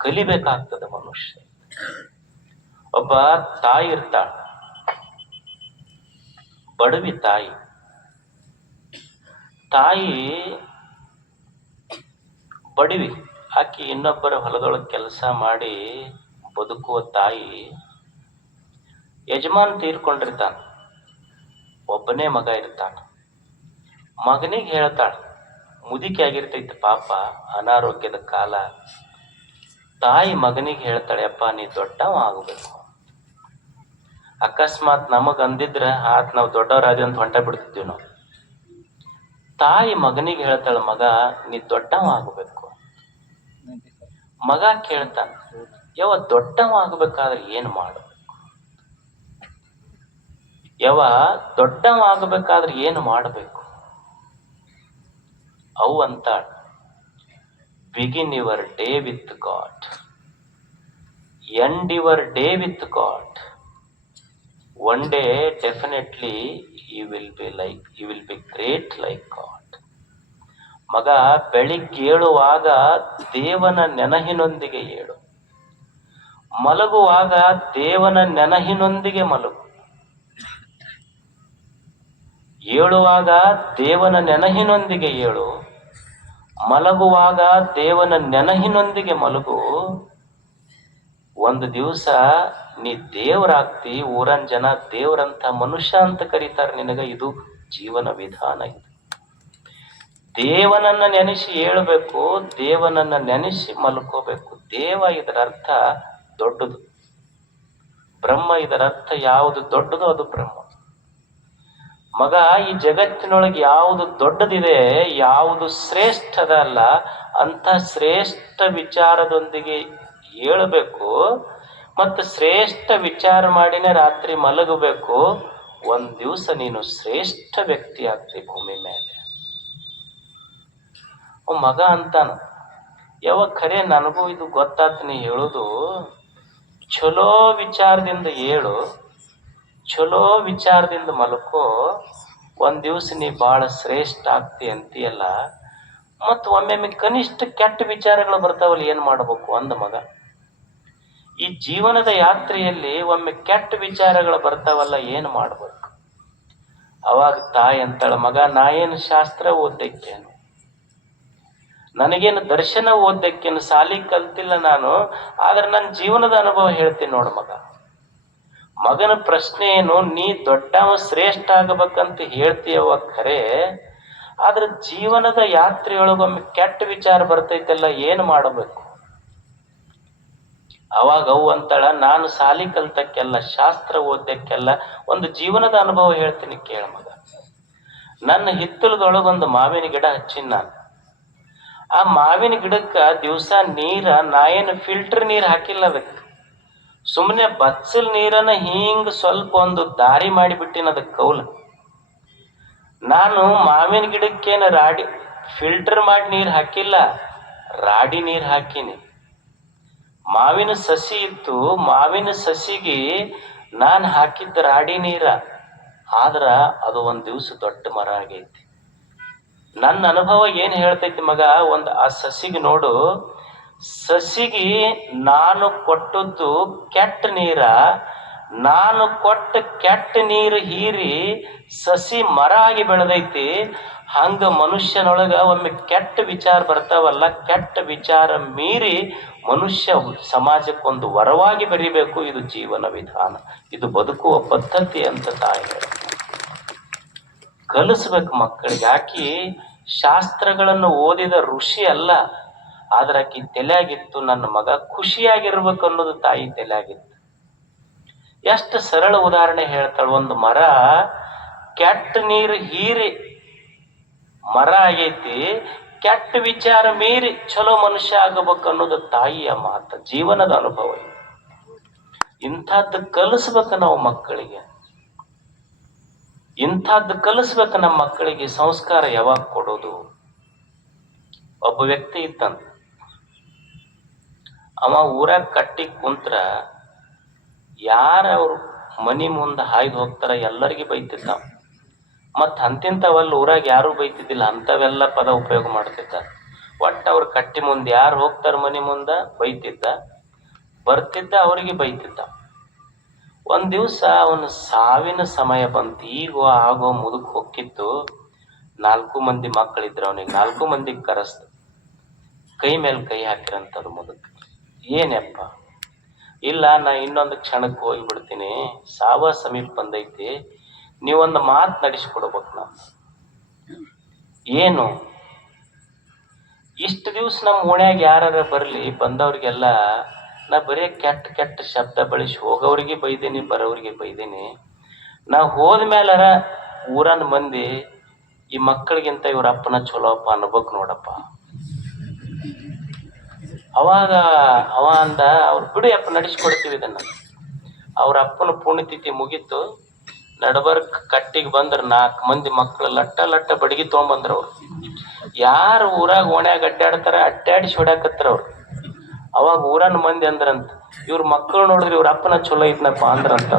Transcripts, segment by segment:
ಕಲಿಬೇಕಾಗ್ತದೆ ಮನುಷ್ಯ. ಒಬ್ಬ ತಾಯಿ ಇರ್ತಾಳ, ಬಡವಿ ತಾಯಿ. ತಾಯಿ ಬಡವಿ, ಆಕಿ ಇನ್ನೊಬ್ಬರ ಹೊಲದೊಳಗೆ ಕೆಲಸ ಮಾಡಿ ಬದುಕುವ ತಾಯಿ. ಯಜಮಾನ್ ತೀರ್ಕೊಂಡಿರ್ತಾನ, ಒಬ್ಬನೇ ಮಗ ಇರ್ತಾನ. ಮಗನಿಗೆ ಹೇಳ್ತಾಳ, ಮುದುಕಿ ಆಗಿರ್ತೈತಿ ಪಾಪ, ಅನಾರೋಗ್ಯದ ಕಾಲ. ತಾಯಿ ಮಗನಿಗೆ ಹೇಳ್ತಾಳೆ, ಅಪ್ಪ ನೀ ದೊಡ್ಡವ ಆಗಬೇಕು. ಅಕಸ್ಮಾತ್ ನಮಗ್ ಅಂದಿದ್ರ ನಾವು ದೊಡ್ಡವರಾದಿ ಅಂತ ಹೊಂಟ ಬಿಡ್ತಿದ್ವಿ ನಾವು. ತಾಯಿ ಮಗನಿಗೆ ಹೇಳ್ತಾಳ, ಮಗ ನೀ ದೊಡ್ಡವ ಆಗಬೇಕು. ಮಗ ಕೇಳ್ತಾನ, ಯವ ದೊಡ್ಡವ ಆಗಬೇಕಾದ್ರೆ ಏನ್ ಮಾಡಬೇಕು? ಯವ ದೊಡ್ಡವ ಆಗಬೇಕಾದ್ರೆ ಏನು ಮಾಡಬೇಕು? ಅವು ಅಂತಾಳ, begin your day with God, end your day with God. One day definitely you will be great like God. ಮಗ, ಬೆಳಿಗ್ಗೆ ಏಳುವಾಗ ದೇವನ ನೆನಹಿನೊಂದಿಗೆ ಏಳು, ಮಲಗುವಾಗ ದೇವನ ನೆನಹಿನೊಂದಿಗೆ ಮಲಗು. ಏಳುವಾಗ ದೇವನ ನೆನಹಿನೊಂದಿಗೆ ಏಳು, ಮಲಗುವಾಗ ದೇವನ ನೆನಹಿನೊಂದಿಗೆ ಮಲಗು. ಒಂದು ದಿವಸ ನೀ ದೇವರಾಗ್ತಿ, ಊರನ್ ಜನ ದೇವರಂತ ಮನುಷ್ಯ ಅಂತ ಕರೀತಾರೆ ನಿನಗ. ಇದು ಜೀವನ ವಿಧಾನ. ಇದು ದೇವನನ್ನ ನೆನೆಸಿ ಏಳಬೇಕು, ದೇವನನ್ನ ನೆನೆಸಿ ಮಲ್ಕೋಬೇಕು. ದೇವ ಇದರ ಅರ್ಥ ದೊಡ್ಡದು, ಬ್ರಹ್ಮ ಇದರ ಅರ್ಥ ಯಾವುದು ದೊಡ್ಡದು ಅದು ಬ್ರಹ್ಮ. ಮಗ, ಈ ಜಗತ್ತಿನೊಳಗೆ ಯಾವುದು ದೊಡ್ಡದಿದೆ, ಯಾವುದು ಶ್ರೇಷ್ಠದ ಅಲ್ಲ, ಅಂತ ಶ್ರೇಷ್ಠ ವಿಚಾರದೊಂದಿಗೆ ಏಳಬೇಕು. ಮತ್ತು ಶ್ರೇಷ್ಠ ವಿಚಾರ ಮಾಡಿನೇ ರಾತ್ರಿ ಮಲಗಬೇಕು. ಒಂದ್ ದಿವಸ ನೀನು ಶ್ರೇಷ್ಠ ವ್ಯಕ್ತಿ ಆಗ್ತಿ ಭೂಮಿ ಮೇಲೆ. ಮಗ ಅಂತಾನ, ಯಾವ ಖರೆ ನನಗೂ ಇದು ಗೊತ್ತಾತ್ ನೀ ಹೇಳುದು. ಚಲೋ ವಿಚಾರದಿಂದ ಏಳು, ಚಲೋ ವಿಚಾರದಿಂದ ಮಲ್ಕೋ. ಒಂದ್ ದಿವಸ ನೀ ಬಹಳ ಶ್ರೇಷ್ಠ ಆಗ್ತಿ ಅಂತೀಯಲ್ಲ. ಮತ್ತು ಒಮ್ಮೊಮ್ಮೆ ಕನಿಷ್ಠ ಕೆಟ್ಟ ವಿಚಾರಗಳು ಬರ್ತಾವಲ್ಲ, ಏನ್ ಮಾಡ್ಬೇಕು ಅಂದ ಮಗ. ಈ ಜೀವನದ ಯಾತ್ರೆಯಲ್ಲಿ ಒಮ್ಮೆ ಕೆಟ್ಟ ವಿಚಾರಗಳು ಬರ್ತಾವಲ್ಲ, ಏನ್ ಮಾಡ್ಬೇಕು? ಅವಾಗ ತಾಯಿ ಅಂತಾಳ, ಮಗ ನಾ ಏನು ಶಾಸ್ತ್ರ ಓದ್ದಕ್ಕೇನು, ನನಗೇನು ದರ್ಶನ ಓದ್ದಕ್ಕೇನು, ಸಾಲಿ ಕಲ್ತಿಲ್ಲ ನಾನು. ಆದ್ರೆ ನನ್ನ ಜೀವನದ ಅನುಭವ ಹೇಳ್ತೀನಿ ನೋಡು ಮಗ. ಮಗನ ಪ್ರಶ್ನೆ ಏನು, ನೀ ದೊಡ್ಡವ ಶ್ರೇಷ್ಠ ಆಗಬೇಕಂತ ಹೇಳ್ತೀಯವ ಖರೆ, ಆದ್ರೆ ಜೀವನದ ಯಾತ್ರೆಯೊಳಗೊಮ್ಮೆ ಕೆಟ್ಟ ವಿಚಾರ ಬರ್ತೈತಲ್ಲ, ಏನು ಮಾಡಬೇಕು? ಅವಾಗ ಅವು ಅಂತಾಳ, ನಾನು ಸಾಲಿ ಕಲ್ತಕ್ಕೆಲ್ಲ, ಶಾಸ್ತ್ರ ಓದಕ್ಕೆಲ್ಲ, ಒಂದು ಜೀವನದ ಅನುಭವ ಹೇಳ್ತೀನಿ ಕೇಳ ಮಗ. ನನ್ನ ಹಿತ್ತಲದೊಳಗೊಂದು ಮಾವಿನ ಗಿಡ ಹಚ್ಚಿನ ನಾನು. ಆ ಮಾವಿನ ಗಿಡಕ್ಕ ದಿವಸ ನೀರ ನಾ ಏನು ಫಿಲ್ಟರ್ ನೀರು ಹಾಕಿಲ್ಲ, ಅದಕ್ಕೆ ಸುಮ್ಮನೆ ಬಚ್ಚಲ್ ನೀರನ್ನ ಹಿಂಗ ಸ್ವಲ್ಪ ಒಂದು ದಾರಿ ಮಾಡಿಬಿಟ್ಟಿನ ಅದಕ್ಕೆ ಕೌಲ. ನಾನು ಮಾವಿನ ಗಿಡಕ್ಕೇನು ರಾಡಿ ಫಿಲ್ಟರ್ ಮಾಡಿ ನೀರು ಹಾಕಿಲ್ಲ, ರಾಡಿ ನೀರು ಹಾಕಿನಿ. ಮಾವಿನ ಸಸಿ ಇತ್ತು, ಮಾವಿನ ಸಸಿಗೆ ನಾನು ಹಾಕಿದ್ದ ರಾಡಿ ನೀರ. ಆದ್ರ ಅದು ಒಂದ್ ದಿವಸ ದೊಡ್ಡ ಮರ ಆಗೈತಿ. ನನ್ನ ಅನುಭವ ಏನ್ ಹೇಳ್ತೈತಿ ಮಗ, ಆ ಸಸಿಗೆ ನೋಡು, ಸಸಿಗೆ ನಾನು ಕೊಟ್ಟದ್ದು ಕೆಟ್ಟ ನೀರ, ನಾನು ಕೊಟ್ಟ ಕೆಟ್ಟ ನೀರು ಹೀರಿ ಸಸಿ ಮರ ಆಗಿ ಬೆಳೆದೈತಿ. ಹಂಗ ಮನುಷ್ಯನೊಳಗ ಒಮ್ಮೆ ಕೆಟ್ಟ ವಿಚಾರ ಬರ್ತಾವಲ್ಲ, ಕೆಟ್ಟ ವಿಚಾರ ಮೀರಿ ಮನುಷ್ಯ ಸಮಾಜಕ್ಕೊಂದು ವರವಾಗಿ ಬೆರಿಬೇಕು. ಇದು ಜೀವನ ವಿಧಾನ, ಇದು ಬದುಕುವ ಪದ್ಧತಿ ಅಂತ ತಾಯಿ ಕಲಿಸ್ಬೇಕು ಮಕ್ಕಳಿಗೆ. ಆಕಿ ಶಾಸ್ತ್ರಗಳನ್ನು ಓದಿದ ಋಷಿ ಅಲ್ಲ, ಆದ್ರೆ ಆಕಿ ತಲೆಯಾಗಿತ್ತು, ನನ್ನ ಮಗ ಖುಷಿಯಾಗಿರ್ಬೇಕು ಅನ್ನೋದು ತಾಯಿ ತಲೆಯಾಗಿತ್ತು. ಎಷ್ಟು ಸರಳ ಉದಾಹರಣೆ ಹೇಳ್ತಾಳೆ. ಒಂದು ಮರ ಕೆಟ್ಟ ನೀರು ಹೀರಿ ಮರ ಆಗೈತಿ, ಕೆಟ್ಟ ವಿಚಾರ ಮೀರಿ ಚಲೋ ಮನುಷ್ಯ ಆಗಬೇಕು ಅನ್ನೋದು ತಾಯಿಯ ಮಾತು, ಜೀವನದ ಅನುಭವ. ಇಂಥದ್ದು ಕಲಿಸ್ಬೇಕು ನಾವು ಮಕ್ಕಳಿಗೆ, ಇಂಥದ್ದು ಕಲಿಸ್ಬೇಕು ನಮ್ಮ ಮಕ್ಕಳಿಗೆ. ಸಂಸ್ಕಾರ ಯಾವಾಗ ಕೊಡೋದು? ಒಬ್ಬ ವ್ಯಕ್ತಿ ಇದ್ದಂತ, ಅವ ಊರಾಗ ಕಟ್ಟಿ ಕುಂತ್ರ ಯಾರ ಅವ್ರು ಮನಿ ಮುಂದೆ ಹಾಯ್ದು ಹೋಗ್ತಾರ ಎಲ್ಲರಿಗೂ ಬೈತಿದ್ದ. ಮತ್ ಅಂತಿಂತವಲ್ಲ ಊರಾಗ ಯಾರು ಬೈತಿದ್ದಿಲ್ಲ, ಅಂತವೆಲ್ಲ ಪದ ಉಪಯೋಗ ಮಾಡ್ತಿದ್ದ. ಒಟ್ಟು ಅವ್ರ ಕಟ್ಟಿ ಮುಂದೆ ಯಾರು ಹೋಗ್ತಾರ ಮನೆ ಮುಂದ ಬೈತಿದ್ದ, ಬರ್ತಿದ್ದ ಅವ್ರಿಗೆ ಬೈತಿದ್ದ. ಒಂದ್ ದಿವ್ಸ ಅವನ ಸಾವಿನ ಸಮಯ ಬಂತು. ಈಗ ಆಗೋ ಮುದುಕ್ ಹೊಕ್ಕಿತ್ತು. 4 ಮಂದಿ ಮಕ್ಕಳಿದ್ರು ಅವನಿಗೆ. 4 ಮಂದಿಗೆ ಕರೆಸ್ತು. ಕೈ ಮೇಲೆ ಕೈ ಹಾಕಿರಂತವ್ರು ಮುದುಕ್. ಏನಪ್ಪ? ಇಲ್ಲ, ನಾ ಇನ್ನೊಂದು ಕ್ಷಣಕ್ಕೆ ಹೋಗ್ಬಿಡ್ತೀನಿ, ಸಾವ ಸಮೀಪ ಬಂದೈತಿ, ನೀವೊಂದು ಮಾತು ನಡೆಸ್ಕೊಡ್ಬೇಕು. ನಾವು ಏನು? ಇಷ್ಟು ದಿವ್ಸ ನಮ್ಮ ಓಣ್ಯಾಗ ಯಾರ ಬರ್ಲಿ ಬಂದವ್ರಿಗೆಲ್ಲ ನಾ ಬರೀ ಕೆಟ್ಟ ಕೆಟ್ಟ ಶಬ್ದ ಬಳಸಿ ಹೋಗೋರಿಗೆ ಬೈದೀನಿ, ಬರೋರಿಗೆ ಬೈದೀನಿ. ನಾ ಹೋದ್ಮೇಲಾರ ಊರನ್ ಮಂದಿ ಈ ಮಕ್ಕಳಿಗಿಂತ ಇವ್ರ ಅಪ್ಪನ ಚಲೋಪ್ಪ ಅನ್ಬೇಕು ನೋಡಪ್ಪ. ಅವಾಗ ಅವ ಅಂದ, ಅವ್ರು ಬಿಡು ಅಪ್ಪ, ನಡೆಸ್ಕೊಡ್ತೀವಿ ಇದನ್ನ. ಅವ್ರ ಅಪ್ಪನ ಪುಣ್ಯತಿಥಿ ಮುಗೀತು. ನಡಬರ್ಕ್ ಕಟ್ಟಿಗೆ ಬಂದ್ರ 4 ಮಂದಿ ಮಕ್ಕಳು ಲಟ್ಟ ಲಟ್ಟ ಬಡಗಿ ತಗೊಂಬಂದ್ರ. ಅವ್ರು ಯಾರು ಊರಾಗ ಓಣ್ಯಾಗ ಅಡ್ಡಾಡ್ತಾರ ಅಡ್ಡಾಡಿಸಿ ಹೊಡ್ಯಾಕತ್ರ ಅವ್ರು. ಅವಾಗ ಊರನ್ ಮಂದಿ ಅಂದ್ರಂತ, ಇವ್ರ ಮಕ್ಕಳು ನೋಡಿದ್ರೆ ಇವ್ರ ಅಪ್ಪನ ಚಲೋ ಐತ್ನಪ್ಪ ಅಂದ್ರಂತ.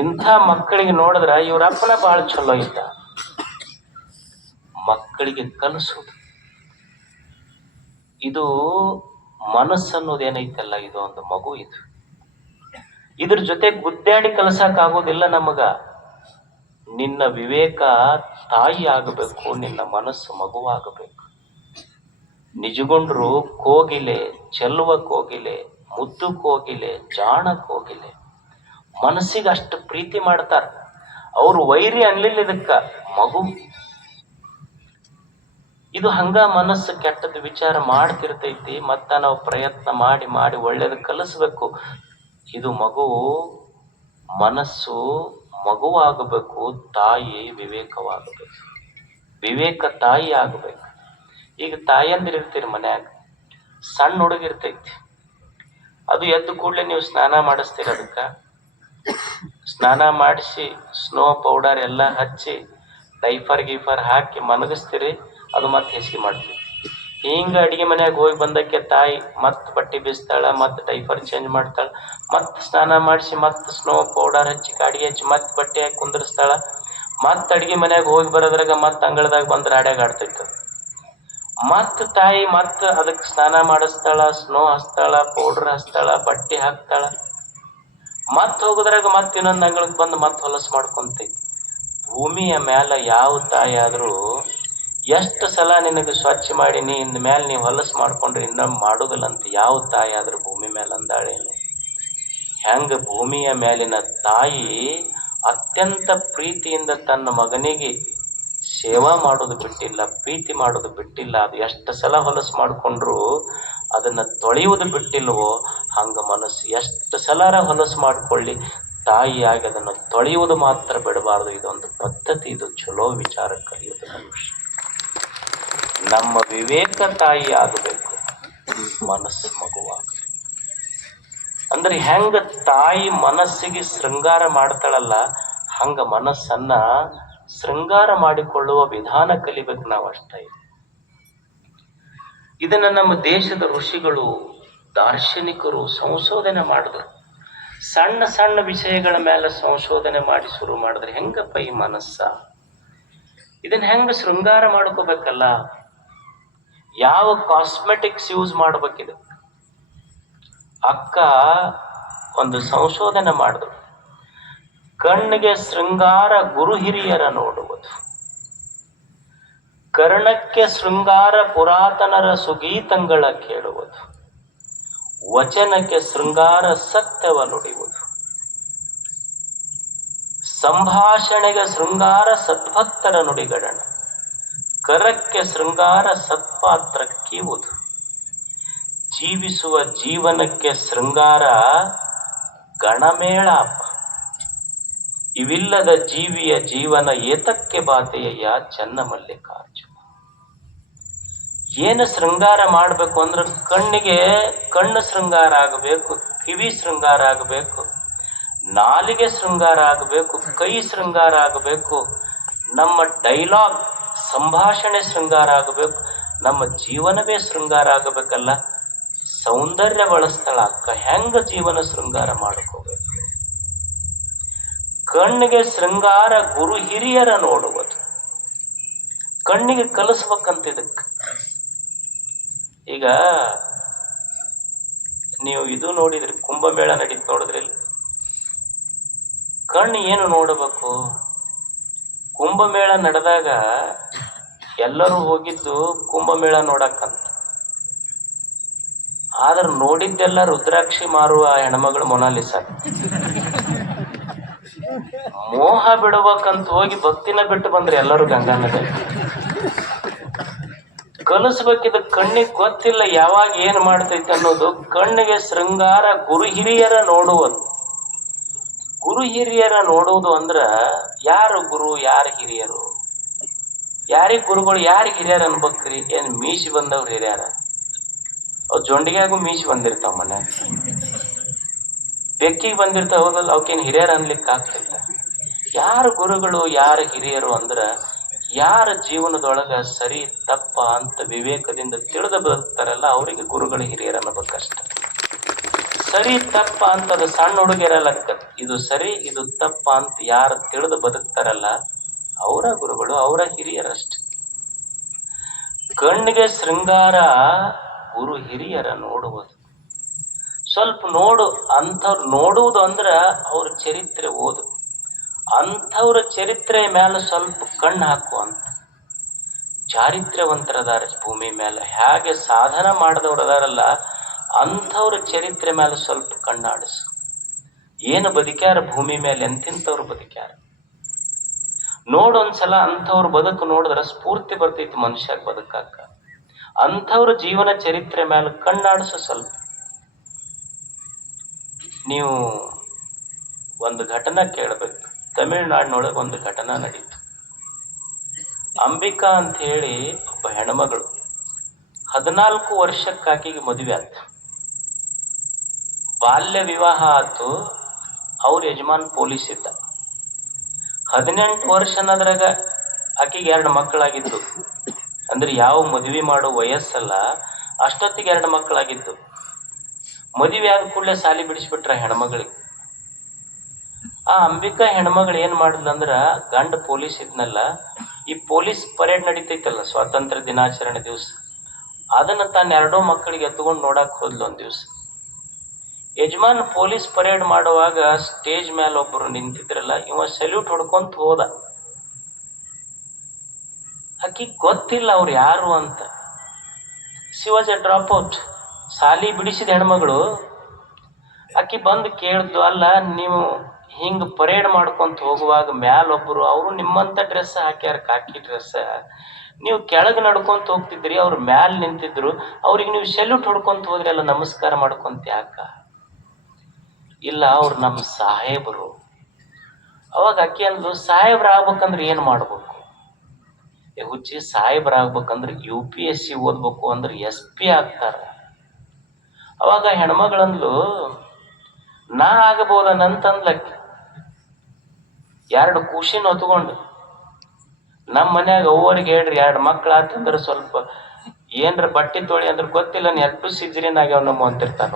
ಇಂಥ ಮಕ್ಕಳಿಗೆ ನೋಡಿದ್ರ ಇವ್ರ ಅಪ್ಪನ ಬಹಳ ಚಲೋ ಇದ್ದ. ಮಕ್ಕಳಿಗೆ ಕಲಿಸೋದು ಇದು ಮನಸ್ಸನ್ನೋದೇನೈತಲ್ಲ, ಇದು ಒಂದು ಮಗು. ಇದ್ರ ಜೊತೆ ಗುದ್ದಾಡಿ ಕಲಸಕ್ ಆಗೋದಿಲ್ಲ ನಮಗ. ನಿನ್ನ ವಿವೇಕ ತಾಯಿ ಆಗಬೇಕು, ನಿನ್ನ ಮನಸ್ಸು ಮಗುವಾಗಬೇಕು. ನಿಜಗೊಂಡ್ರು ಕೋಗಿಲೆ, ಚೆಲ್ಲುವ ಕೋಗಿಲೆ, ಮುದ್ದು ಕೋಗಿಲೆ, ಜಾಣ ಕೋಗಿಲೆ ಮನಸ್ಸಿಗೆ ಅಷ್ಟು ಪ್ರೀತಿ ಮಾಡ್ತಾರ. ಅವ್ರು ವೈರಿ ಅನ್ಲಿಲ್ಲ ಇದಕ್ಕ, ಮಗು. ಇದು ಹಂಗ ಮನಸ್ಸು ಕೆಟ್ಟದ ವಿಚಾರ ಮಾಡ್ತಿರ್ತೈತಿ. ಮತ್ತ ನಾವು ಪ್ರಯತ್ನ ಮಾಡಿ ಮಾಡಿ ಒಳ್ಳೇದು ಕಲಿಸ್ಬೇಕು. ಇದು ಮಗು, ಮನಸ್ಸು ಮಗುವಾಗಬೇಕು, ತಾಯಿ ವಿವೇಕವಾಗಬೇಕು. ವಿವೇಕ ತಾಯಿ ಆಗಬೇಕು. ಈಗ ತಾಯಂದಿರಿರ್ತೀರಿ ಮನ್ಯಾಗ, ಸಣ್ಣ ಹುಡುಗಿರ್ತೈತಿ, ಅದು ಎದ್ದು ಕೂಡಲೇ ನೀವು ಸ್ನಾನ ಮಾಡಿಸ್ತೀರಿ. ಅದಕ್ಕೆ ಸ್ನಾನ ಮಾಡಿಸಿ ಸ್ನೋ ಪೌಡರ್ ಎಲ್ಲ ಹಚ್ಚಿ ಡೈಫರ್ ಗೀಫರ್ ಹಾಕಿ ಮನಗಿಸ್ತೀರಿ. ಅದು ಮತ್ತೆ ಹೆಸಿಗೆ ಮಾಡ್ತೀವಿ. ಹಿಂಗ ಅಡಿಗೆ ಮನ್ಯಾಗ ಹೋಗಿ ಬಂದಕ್ಕೆ ತಾಯಿ ಮತ್ತೆ ಬಟ್ಟೆ ಬೀಸ್ತಾಳ, ಮತ್ತೆ ಡೈಫರ್ ಚೇಂಜ್ ಮಾಡ್ತಾಳ, ಮತ್ತೆ ಸ್ನಾನ ಮಾಡಿಸಿ ಮತ್ತೆ ಸ್ನೋ ಪೌಡರ್ ಹಚ್ಚಿ ಕಾಡಿಗೆ ಹಚ್ಚಿ ಮತ್ತೆ ಬಟ್ಟೆ ಹಾಕಿ ಕುಂದಿರ್ಸ್ತಾಳ. ಮತ್ತೆ ಅಡಿಗೆ ಮನ್ಯಾಗ ಹೋಗಿ ಬರೋದ್ರಾಗ ಮತ್ತೆ ಅಂಗಳದಾಗ ಬಂದು ರಾಡ್ಯಾಗ ಆಡ್ತೈತ. ಮತ್ತೆ ತಾಯಿ ಮತ್ತೆ ಅದಕ್ಕೆ ಸ್ನಾನ ಮಾಡಿಸ್ತಾಳ, ಸ್ನೋ ಹಚ್ತಾಳ, ಪೌಡರ್ ಹಚ್ತಾಳ, ಬಟ್ಟೆ ಹಾಕ್ತಾಳ. ಮತ್ತೆ ಹೋಗೋದ್ರಾಗ ಮತ್ತೆ ಇನ್ನೊಂದು ಅಂಗಳಕ್ಕೆ ಬಂದು ಮತ್ತೆ ಹೊಲಸು ಮಾಡ್ಕೊಂತೈತಿ. ಭೂಮಿಯ ಮ್ಯಾಲ ಯಾವ ತಾಯಿ ಆದ್ರೂ ಎಷ್ಟು ಸಲ ನಿನಗೆ ಸ್ವಚ್ಛ ಮಾಡಿ ನೀ ಇಂದ ಮೇಲೆ ನೀವು ಹೊಲಸು ಮಾಡ್ಕೊಂಡ್ರೆ ಇನ್ನೊಮ್ಮೆ ಮಾಡೋದಿಲ್ಲ ಅಂತ ಯಾವ ತಾಯಿ ಆದ್ರೂ ಭೂಮಿ ಮೇಲೆ ಅಂದಾಳೇನು? ಹೆಂಗ ಭೂಮಿಯ ಮೇಲಿನ ತಾಯಿ ಅತ್ಯಂತ ಪ್ರೀತಿಯಿಂದ ತನ್ನ ಮಗನಿಗೆ ಸೇವಾ ಮಾಡೋದು ಬಿಟ್ಟಿಲ್ಲ, ಪ್ರೀತಿ ಮಾಡೋದು ಬಿಟ್ಟಿಲ್ಲ. ಅದು ಎಷ್ಟು ಸಲ ಹೊಲಸು ಮಾಡಿಕೊಂಡ್ರು ಅದನ್ನ ತೊಳೆಯುವುದು ಬಿಟ್ಟಿಲ್ವೋ, ಹಂಗ ಮನಸ್ಸು ಎಷ್ಟು ಸಲರ ಹೊಲಸು ಮಾಡ್ಕೊಳ್ಳಿ, ತಾಯಿಯಾಗಿ ಅದನ್ನು ತೊಳೆಯುವುದು ಮಾತ್ರ ಬಿಡಬಾರ್ದು. ಇದೊಂದು ಪದ್ಧತಿ. ಇದು ಚಲೋ ವಿಚಾರ ಕಲಿಯೋದು ಮನುಷ್ಯ. ನಮ್ಮ ವಿವೇಕ ತಾಯಿ ಆಗಬೇಕು, ಮನಸ್ಸು ಮಗುವಾಗಬೇಕು. ಅಂದ್ರೆ ಹೆಂಗ ತಾಯಿ ಮನಸ್ಸಿಗೆ ಶೃಂಗಾರ ಮಾಡ್ತಾಳಲ್ಲ, ಹಂಗ ಮನಸ್ಸನ್ನ ಶೃಂಗಾರ ಮಾಡಿಕೊಳ್ಳುವ ವಿಧಾನ ಕಲಿಬೇಕು ನಾವು ಅಷ್ಟೇ. ಇದನ್ನ ನಮ್ಮ ದೇಶದ ಋಷಿಗಳು, ದಾರ್ಶನಿಕರು ಸಂಶೋಧನೆ ಮಾಡಿದ್ರು. ಸಣ್ಣ ಸಣ್ಣ ವಿಷಯಗಳ ಮೇಲೆ ಸಂಶೋಧನೆ ಮಾಡಿ ಶುರು ಮಾಡಿದ್ರೆ ಹೆಂಗಪ್ಪ ಈ ಮನಸ್ಸ, ಇದನ್ನ ಹೆಂಗ ಶೃಂಗಾರ ಮಾಡ್ಕೋಬೇಕಲ್ಲ, ಯಾವ ಕಾಸ್ಮೆಟಿಕ್ಸ್ ಯೂಸ್ ಮಾಡ್ಬೇಕಿದೆ. ಅಕ್ಕ ಒಂದು ಸಂಶೋಧನೆ ಮಾಡಿದ್ರು. ಕಣ್ಣಿಗೆ ಶೃಂಗಾರ ಗುರು ಹಿರಿಯರ ನೋಡುವುದು, ಕರ್ಣಕ್ಕೆ ಶೃಂಗಾರ ಪುರಾತನರ ಸುಗೀತಂಗಳ ಕೇಳುವುದು, ವಚನಕ್ಕೆ ಶೃಂಗಾರ ಸತ್ಯವ ನುಡಿಯುವುದು, ಸಂಭಾಷಣೆಗೆ ಶೃಂಗಾರ ಸದ್ಭಕ್ತರ ನುಡಿಗಡಣ, ಕರಕ್ಕೆ ಶೃಂಗಾರ ಸತ್ಪಾತ್ರ ಕೀವುದು, ಜೀವಿಸುವ ಜೀವನಕ್ಕೆ ಶೃಂಗಾರ ಗಣಮೇಳಾಪ, ಇವಿಲ್ಲದ ಜೀವಿಯ ಜೀವನ ಏತಕ್ಕೆ ಬಾತೆಯ ಚನ್ನ ಮಲ್ಲಿಕಾರ್ಜುನ. ಏನು ಶೃಂಗಾರ ಮಾಡ್ಬೇಕು ಅಂದ್ರೆ ಕಣ್ಣಿಗೆ ಕಣ್ಣು ಶೃಂಗಾರ ಆಗಬೇಕು, ಕಿವಿ ಶೃಂಗಾರ ಆಗಬೇಕು, ನಾಲಿಗೆ ಶೃಂಗಾರ ಆಗಬೇಕು, ಕೈ ಶೃಂಗಾರ ಆಗಬೇಕು, ನಮ್ಮ ಡೈಲಾಗ್ ಸಂಭಾಷಣೆ ಶೃಂಗಾರ ಆಗಬೇಕು, ನಮ್ಮ ಜೀವನವೇ ಶೃಂಗಾರ ಆಗಬೇಕಲ್ಲ. ಸೌಂದರ್ಯ ಬಳಸ್ತಾಳ ಅಕ್ಕ, ಹೆಂಗ ಜೀವನ ಶೃಂಗಾರ ಮಾಡ್ಕೋಬೇಕು. ಕಣ್ಣಿಗೆ ಶೃಂಗಾರ ಗುರು ಹಿರಿಯರ ನೋಡುವುದು, ಕಣ್ಣಿಗೆ ಕಲಿಸ್ಬೇಕಂತ ಇದಕ್ಕೆ. ಈಗ ನೀವು ಇದು ನೋಡಿದ್ರಿ, ಕುಂಭಮೇಳ ನಡೀತು ನೋಡಿದ್ರಿ. ಕಣ್ಣು ಏನು ನೋಡಬೇಕು? ಕುಂಭಮೇಳ ನಡೆದಾಗ ಎಲ್ಲರೂ ಹೋಗಿದ್ದು ಕುಂಭಮೇಳ ನೋಡಕ್ಕಂತ. ಆದ್ರೆ ನೋಡಿದ್ದೆಲ್ಲ ರುದ್ರಾಕ್ಷಿ ಮಾರುವ ಹೆಣ್ಮಗಳು ಮೊನಾಲಿಸ. ಮೋಹ ಬಿಡ್ಬೇಕಂತ ಹೋಗಿ ಭಕ್ತಿನ ಬಿಟ್ಟು ಬಂದ್ರೆ ಎಲ್ಲರೂ ಗಂಗಾ ನದಿ. ಕಲಿಸ್ಬೇಕಿದ ಕಣ್ಣಿಗೆ ಗೊತ್ತಿಲ್ಲ ಯಾವಾಗ ಏನ್ ಮಾಡ್ತೈತೆ ಅನ್ನೋದು. ಕಣ್ಣಿಗೆ ಶೃಂಗಾರ ಗುರು ಹಿರಿಯರ ನೋಡುವುದು. ಗುರು ಹಿರಿಯರ ನೋಡುವುದು ಅಂದ್ರ ಯಾರು ಗುರು ಯಾರು ಹಿರಿಯರು? ಯಾರಿಗ್ ಗುರುಗಳು ಯಾರಿಗೆ ಹಿರಿಯರ್ ಅನ್ಬೇಕ್ರಿ? ಏನ್ ಮೀಸಿ ಬಂದವ್ರು ಹಿರಿಯರ? ಅವ್ ಜೊಂಡಿಗ್ಯಾಗೂ ಮೀಸಿ ಬಂದಿರ್ತಾವ, ಮನೆ ಬೆಕ್ಕಿಗೆ ಬಂದಿರ್ತಾವ, ಹೋಗಲ್ಲ, ಅವಕ್ಕೇನು ಹಿರಿಯರ್ ಅನ್ಲಿಕ್ಕೆ ಆಗ್ತಿಲ್ಲ. ಯಾರು ಗುರುಗಳು ಯಾರು ಹಿರಿಯರು ಅಂದ್ರ ಯಾರ ಜೀವನದೊಳಗ ಸರಿ ತಪ್ಪ ಅಂತ ವಿವೇಕದಿಂದ ತಿಳಿದು ಬದುಕ್ತಾರಲ್ಲ ಅವರಿಗೆ ಗುರುಗಳು ಹಿರಿಯರ್ ಅನ್ನಬೇಕಷ್ಟ. ಸರಿ ತಪ್ಪ ಅಂತ ಅದು ಸಣ್ಣ ಹುಡುಗಿರಲ್ಲ, ಇದು ಸರಿ ಇದು ತಪ್ಪ ಅಂತ ಯಾರು ತಿಳಿದು ಬದುಕ್ತಾರಲ್ಲ ಅವರ ಗುರುಗಳು, ಅವರ ಹಿರಿಯರಷ್ಟೆ. ಕಣ್ಣಿಗೆ ಶೃಂಗಾರ ಗುರು ಹಿರಿಯರ ನೋಡುವುದು. ಸ್ವಲ್ಪ ನೋಡು ಅಂಥವ್ರು ನೋಡುವುದು ಅಂದ್ರ ಅವ್ರ ಚರಿತ್ರೆ ಓದು. ಅಂಥವ್ರ ಚರಿತ್ರೆ ಮೇಲೆ ಸ್ವಲ್ಪ ಕಣ್ಣು ಹಾಕು ಅಂತ. ಚಾರಿತ್ರ್ಯವಂತರದಾರ ಭೂಮಿ ಮೇಲೆ, ಹೇಗೆ ಸಾಧನ ಮಾಡಿದವ್ರು ಅದಾರಲ್ಲ ಅಂಥವ್ರ ಚರಿತ್ರೆ ಮೇಲೆ ಸ್ವಲ್ಪ ಕಣ್ಣಾಡಿಸು. ಏನು ಬದುಕ್ಯಾರ ಭೂಮಿ ಮೇಲೆ, ಎಂತಿಂಥವ್ರು ಬದುಕ್ಯಾರ ನೋಡೊಂದ್ಸಲ. ಅಂಥವ್ರ ಬದುಕು ನೋಡಿದ್ರೆ ಸ್ಫೂರ್ತಿ ಬರ್ತೈತಿ ಮನುಷ್ಯಾಗ ಬದುಕಾಕ. ಅಂಥವ್ರ ಜೀವನ ಚರಿತ್ರೆ ಮೇಲೆ ಕಣ್ಣಾಡಿಸು ಸ್ವಲ್ಪ. ನೀವು ಒಂದು ಘಟನಾ ಕೇಳಬೇಕು. ತಮಿಳುನಾಡಿನೊಳಗೆ ಒಂದು ಘಟನಾ ನಡೀತು. ಅಂಬಿಕಾ ಅಂತ ಹೇಳಿ ಒಬ್ಬ ಹೆಣ್ಮಗಳು 14 ವರ್ಷಕ್ಕೆ ಆಕೆಗೆ ಮದುವೆ ಆಯ್ತು. ಬಾಲ್ಯ ವಿವಾಹ ಆಯ್ತು. ಅವ್ರ ಯಜಮಾನ್ ಪೊಲೀಸ್ ಇದ್ದ. 18 ವರ್ಷ ಅನ್ನೋದ್ರಾಗ ಆಕೆಗೆ 2 ಮಕ್ಕಳಾಗಿದ್ದು. ಅಂದ್ರೆ ಯಾವ ಮದುವೆ ಮಾಡೋ ವಯಸ್ಸಲ್ಲ, ಅಷ್ಟೊತ್ತಿಗೆ 2 ಮಕ್ಕಳಾಗಿದ್ದು. ಮದುವೆ ಆದ ಕೂಡಲೇ ಸಾಲಿ ಬಿಡಿಸ್ಬಿಟ್ರ ಹೆಣ್ಮಗಳಿಗೆ. ಆ ಅಂಬಿಕಾ ಹೆಣ್ಮಗಳು ಏನ್ ಮಾಡಿದ್ಲಂದ್ರ, ಗಂಡ ಪೊಲೀಸ್ ಇದ್ನಲ್ಲ, ಈ ಪೊಲೀಸ್ ಪರೇಡ್ ನಡೀತೈತಲ್ಲ ಸ್ವಾತಂತ್ರ್ಯ ದಿನಾಚರಣೆ ದಿವಸ, ಅದನ್ನ ತಾನು 2 ಮಕ್ಕಳಿಗೆ ಎತ್ಕೊಂಡು ನೋಡಕ್ ಹೋದ್ಲು ಒಂದ್ ದಿವ್ಸ. ಯಜಮಾನ್ ಪೊಲೀಸ್ ಪರೇಡ್ ಮಾಡುವಾಗ ಸ್ಟೇಜ್ ಮೇಲೆ ಒಬ್ಬರು ನಿಂತಿದ್ರಲ್ಲ, ಇವ ಸಲ್ಯೂಟ್ ಹೊಡ್ಕೊಂತ ಹೋದ. ಆಕಿ ಗೊತ್ತಿಲ್ಲ ಅವ್ರು ಯಾರು ಅಂತ. She was A drop out, ಸಾಲಿ ಬಿಡಿಸಿದ ಹೆಣ್ಮಗಳು. ಆಕಿ ಬಂದು ಕೇಳಿದ್ಲು, ಅಲ್ಲ ನೀವು ಹಿಂಗ್ ಪರೇಡ್ ಮಾಡ್ಕೊಂತ ಹೋಗುವಾಗ ಮ್ಯಾಲೊಬ್ರು ಅವರು ನಿಮ್ಮಂತ ಡ್ರೆಸ್ ಹಾಕ್ಯಾರ, ಕಾಕಿ ಡ್ರೆಸ್, ನೀವು ಕೆಳಗೆ ನಡ್ಕೊಂತ ಹೋಗ್ತಿದ್ರಿ, ಅವ್ರು ಮ್ಯಾಲ್ ನಿಂತಿದ್ರು, ಅವ್ರಿಗೆ ನೀವು ಸೆಲ್ಯೂಟ್ ಹೊಡ್ಕೊಂತ ಹೋದ್ರಿ ಅಲ್ಲ, ನಮಸ್ಕಾರ ಮಾಡ್ಕೊಂತ ಯಾಕ? ಇಲ್ಲ ಅವ್ರು ನಮ್ಮ ಸಾಹೇಬರು. ಅವಾಗ ಅಕ್ಕಿ ಅಂದ್ಲು, ಸಾಹೇಬ್ರ ಆಗ್ಬೇಕಂದ್ರೆ ಏನ್ ಮಾಡ್ಬೇಕು? ಹುಚ್ಚಿ, ಸಾಹೇಬ್ರ ಆಗ್ಬೇಕಂದ್ರೆ UPSC ಓದ್ಬೇಕು, ಅಂದ್ರೆ SP ಆಗ್ತಾರ. ಅವಾಗ ಹೆಣ್ಮಗಳಂದ್ಲು, ನಾ ಆಗಬಹುದನಂತಂದ್ಲಕ್ಕಿ. 2 ಕೂಸಿನ ಹೊತ್ಕೊಂಡು ನಮ್ಮ ಮನ್ಯಾಗ ಅವ್ವರಿಗೆ ಹೇಳ್ರಿ 2 ಮಕ್ಳು ಆತಂದ್ರೆ ಸ್ವಲ್ಪ ಏನ್ರ ಬಟ್ಟೆ ತೊಳಿ ಅಂದ್ರೆ ಗೊತ್ತಿಲ್ಲ, 2 ಸಿಜರಿನ್ ಆಗ್ಯಾವ ನಮ್ಮ ಅಂತಿರ್ತಾರ.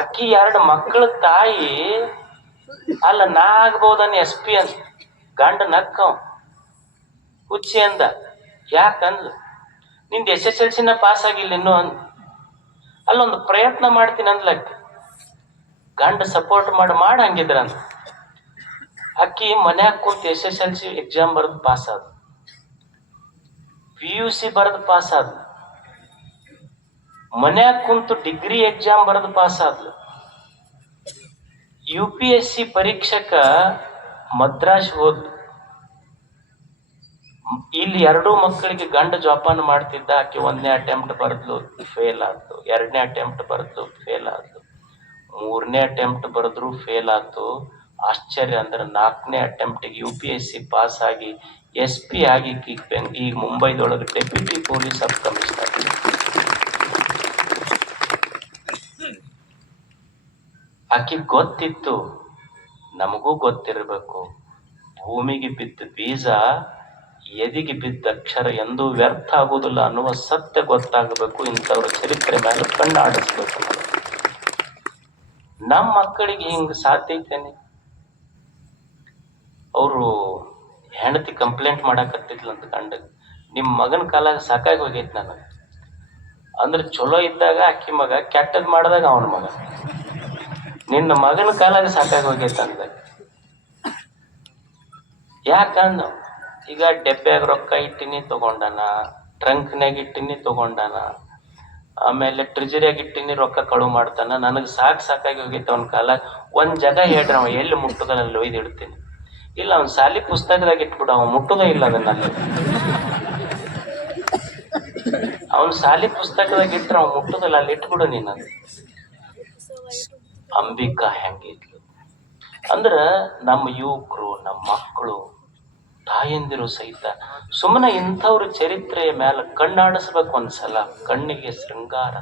ಅಕ್ಕಿ 2 ಮಕ್ಕಳ ತಾಯಿ ಅಲ್ಲ, ನಾ ಆಗ್ಬಹುದನ್ SP ಅಂತ. ಗಂಡ ನಕ್ಕವ್, ಹುಚ್ಚಿ ಅಂದ. ಯಾಕಂದ್ಲು, ನಿಂದ SSLC ಪಾಸ್ ಆಗಿಲ್ಲ ಇನ್ನು ಅಂದ್. ಅಲ್ಲೊಂದು ಪ್ರಯತ್ನ ಮಾಡ್ತೀನಿ ಅಂದ್ಲಕ್ಕಿ. ಗಂಡ ಸಪೋರ್ಟ್ ಮಾಡಿ ಹಂಗಿದ್ರ ಅಂತ. ಅಕ್ಕಿ ಮನ್ಯಾಗ ಕುಂತ SSLC ಎಕ್ಸಾಮ್ ಬರೆದು ಪಾಸ್ ಆದ, PUC ಬರೆದು ಪಾಸ್ ಆದ, ಮನ್ಯಾಗ ಕುಂತು ಡಿಗ್ರಿ ಎಕ್ಸಾಮ್ ಬರೆದು ಪಾಸ್ ಆದ್ಲು. UPSC ಪರೀಕ್ಷಕ ಮದ್ರಾಸ್ ಹೋದ್ಲು. ಇಲ್ಲಿ 2 ಮಕ್ಕಳಿಗೆ ಗಂಡ ಜೋಪಾನ ಮಾಡ್ತಿದ್ದ. ಆಕೆ 1ನೇ ಅಟೆಂಪ್ಟ್ ಬರೆದ್ಲು, ಫೇಲ್ ಆದ್ಲು. 2ನೇ ಅಟೆಂಪ್ಟ್ ಬರೆದ್ಲು, ಫೇಲ್ ಆದ್ಲು. 3ನೇ ಅಟೆಂಪ್ಟ್ ಬರೆದ್ರು, ಫೇಲ್ ಆಯ್ತು. ಆಶ್ಚರ್ಯ ಅಂದ್ರೆ 4ನೇ ಅಟೆಂಪ್ಟಿಗೆ UPSC ಪಾಸ್ ಆಗಿ SP ಆಗಿ ಈಗ ಮುಂಬೈದೊಳಗೆ ಡೆಪ್ಯೂಟಿ ಪೊಲೀಸ್ ಸಬ್ ಕಮಿಷನರ್. ಆಕಿ ಗೊತ್ತಿತ್ತು, ನಮಗೂ ಗೊತ್ತಿರಬೇಕು, ಭೂಮಿಗೆ ಬಿದ್ದ ಬೀಜ ಎದಿಗೆ ಬಿದ್ದ ಅಕ್ಷರ ಎಂದೂ ವ್ಯರ್ಥ ಆಗುವುದಿಲ್ಲ ಅನ್ನುವ ಸತ್ಯ ಗೊತ್ತಾಗಬೇಕು. ಇಂಥವ್ರ ಚರಿತ್ರೆ ಮೇಲೆ ಕಣ್ಣಾಡಿಸ್ಬೇಕು. ನಮ್ಮ ಮಕ್ಕಳಿಗೆ ಹಿಂಗ ಸಾಧ್ಯೈತೇನೆ? ಅವರು ಹೆಂಡತಿ ಕಂಪ್ಲೇಂಟ್ ಮಾಡಾಕತ್ತಿದ್ಲಂತ ಗಂಡ, ನಿಮ್ಮ ಮಗನ ಕಾಲಾಗ ಸಾಕಾಗಿ ಹೋಗೈತಿ ನನಗೆ. ಅಂದ್ರೆ ಚಲೋ ಇದ್ದಾಗ ಅಕ್ಕಿ ಮಗ, ಕೆಟ್ಟದ್ ಮಾಡಿದಾಗ ಅವನ ಮಗ. ನಿನ್ನ ಮಗನ ಕಾಲಾಗ ಸಾಕಾಗಿ ಹೋಗೈತೆ ಅಂದಾಗ ಯಾಕಂದ, ಈಗ ಡೆಬ್ಬ್ಯಾಗ ರೊಕ್ಕ ಇಟ್ಟಿನಿ ತಗೊಂಡನ, ಟ್ರಂಕ್ನಾಗ ಇಟ್ಟಿನಿ ತಗೊಂಡನ, ಆಮೇಲೆ ಟ್ರಿಜರಿಯಾಗ ಇಟ್ಟಿನಿ ರೊಕ್ಕ ಕಳು ಮಾಡ್ತಾನ, ನನಗೆ ಸಾಕಾಗಿ ಹೋಗೈತೆ ಅವನ ಕಾಲಾಗ. ಒಂದ್ ಜಾಗ ಹೇಳ್ರಿ ಅವ ಎಲ್ಲಿ ಮುಟ್ಟುದಲ್ಲ ಅಲ್ಲಿ ಒಯ್ದು ಇಡ್ತೀನಿ. ಇಲ್ಲ ಅವ್ನ ಸಾಲಿ ಪುಸ್ತಕದಾಗ ಇಟ್ಬಿಡು, ಅವ ಮುಟ್ಟುದೇ ಇಲ್ಲ ಅದನ್ನಲ್ಲಿ. ಅವನ್ ಸಾಲಿ ಪುಸ್ತಕದಾಗ ಇಟ್ರ ಅವ್ ಮುಟ್ಟುದಲ್ಲ, ಅಲ್ಲಿ ಇಟ್ಬಿಡು ನೀನ. ಅಂಬಿಕಾ ಹೆಂಗಿದ್ಲು ಅಂದ್ರ ನಮ್ಮ ಯುವಕರು, ನಮ್ಮ ಮಕ್ಕಳು, ತಾಯಂದಿರು ಸಹಿತ ಸುಮ್ಮನೆ ಇಂಥವ್ರ ಚರಿತ್ರೆಯ ಮೇಲೆ ಕಣ್ಣಾಡಿಸ್ಬೇಕು ಒಂದ್ಸಲ. ಕಣ್ಣಿಗೆ ಶೃಂಗಾರ